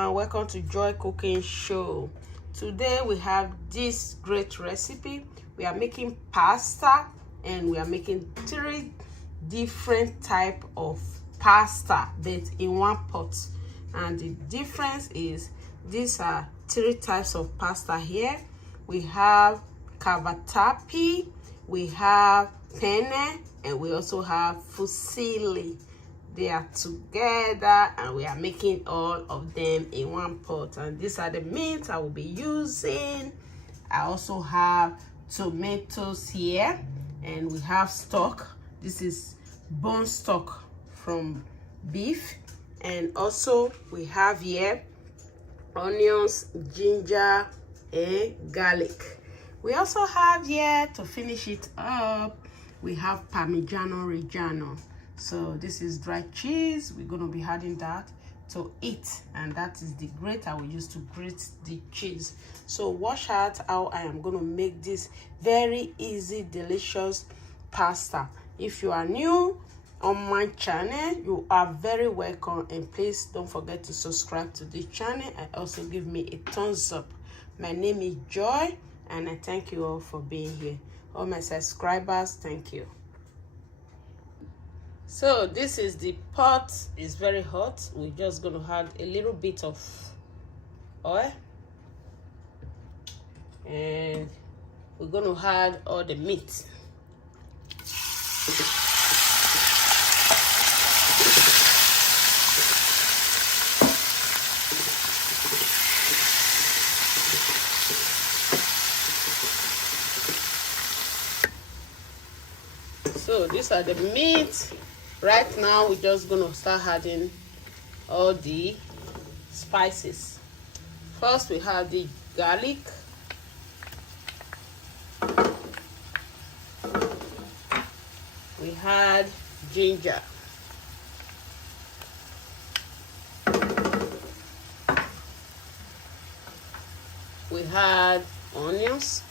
everyone, welcome to Joy Cooking Show. Today we have this great recipe. We are making pasta and we are making 3 different type of pasta that's in one pot. And the difference is these are 3 types of pasta here. We have cavatappi, we have penne, and we also have fusilli. They are together and we are making all of them in one pot, and these are the meats I will be using. I also have tomatoes here, and we have stock. This is bone stock from beef, and also we have here onions, ginger, and garlic. We also have here, to finish it up, we have Parmigiano Reggiano. So this is dry cheese. We're going to be adding that to it, and that is the grate I will use to grate the cheese. So watch out how I am going to make this very easy, delicious pasta. If you are new on my channel, you are very welcome, and please don't forget to subscribe to the channel and also give me a thumbs up. My name is Joy, and I thank you all for being here. All my subscribers, thank you. So this is the pot. It's very hot. We're just going to add a little bit of oil, and we're going to add all the meat. So these are the meat. Right now we're just going to start adding all the spices. First we have the garlic, we had ginger, we had onions,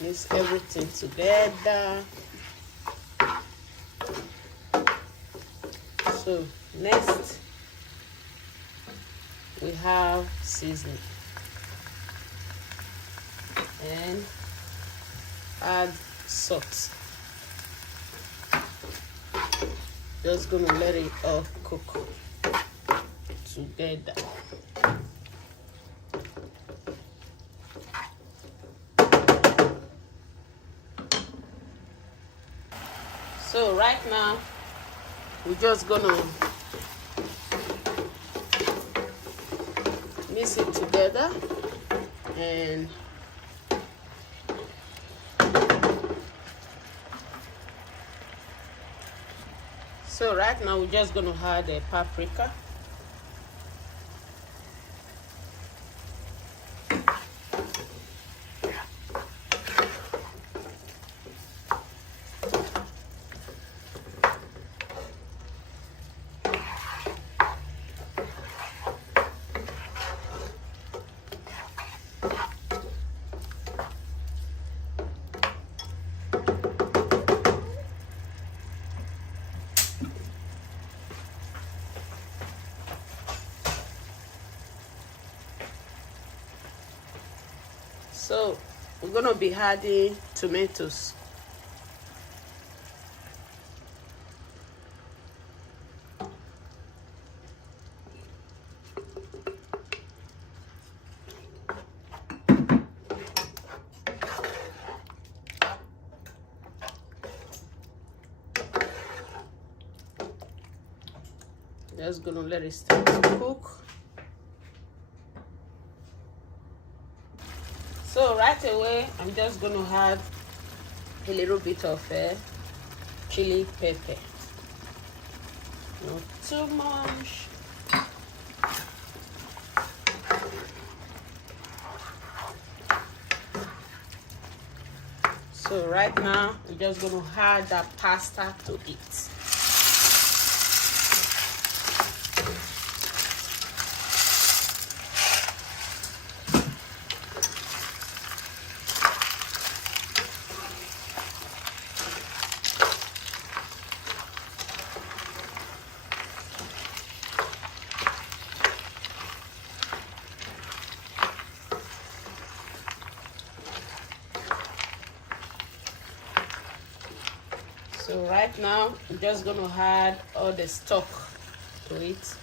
mix everything together. So next we have seasoning, and add salt. Just gonna let it all cook together. So right now we're just gonna mix it together, and so right now we're just gonna add a paprika, so we're gonna be adding tomatoes. Just gonna let it start to cook. So right away, I'm just going to add a little bit of chili pepper. Not too much. So right now, we're just going to add that pasta to it. So right now I'm just gonna add all the stock to it.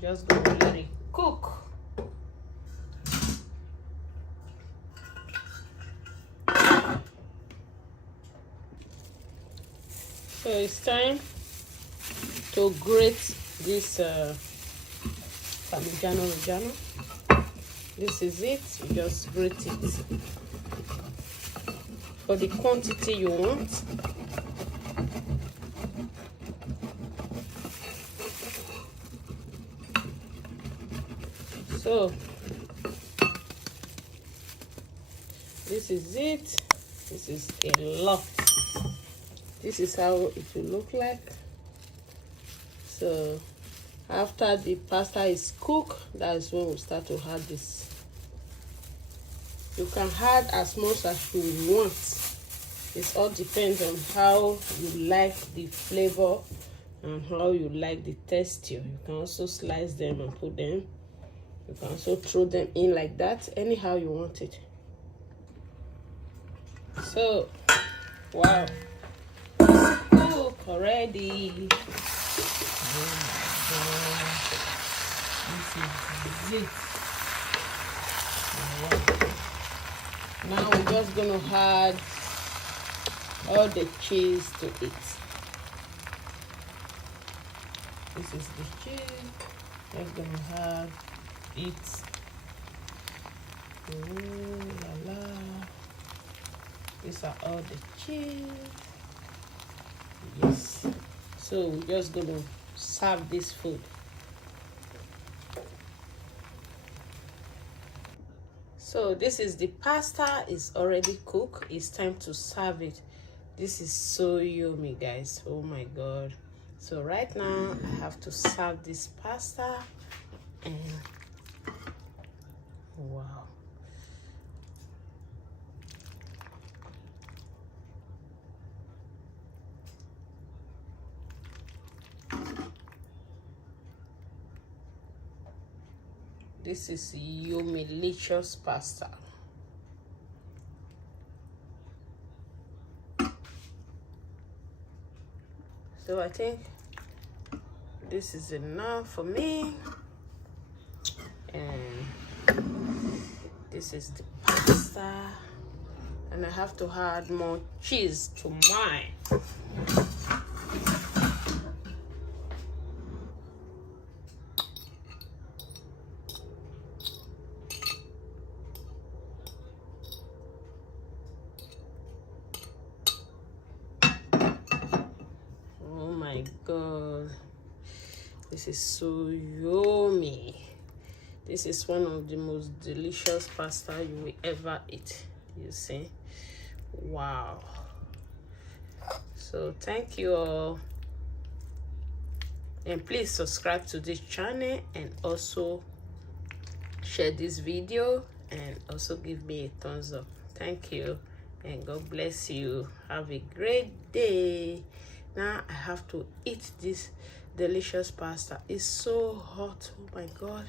Just gonna let it cook. So it's time to grate this Parmigiano Reggiano. This is it. You just grate it for the quantity you want. So this is it. This is a lot. This is how it will look like. So after the pasta is cooked, that's when we start to add this. You can add as much as you want. It all depends on how you like the flavor and how you like the texture. You can also slice them and put them. You can also throw them in like that, anyhow you want it. So, wow, cook already. This is it. Now we're just gonna add all the cheese to it. This is the cheese. Just gonna add it. Ooh la la. These are all the cheese. Yes. So we're just gonna serve this food. So this is the pasta, is already cooked. It's time to serve it. This is so yummy, guys. Oh my god. So right now I have to serve this pasta, and wow. This is yummy-licious pasta. So I think this is enough for me. And this is the pasta. And I have to add more cheese to mine. Oh my god, this is so yummy. This is one of the most delicious pasta you will ever eat. You see? Wow. So thank you all, and please subscribe to this channel, and also share this video, and also give me a thumbs up. Thank you, and God bless you. Have a great day. Now I have to eat this delicious pasta. It's so hot. Oh my god.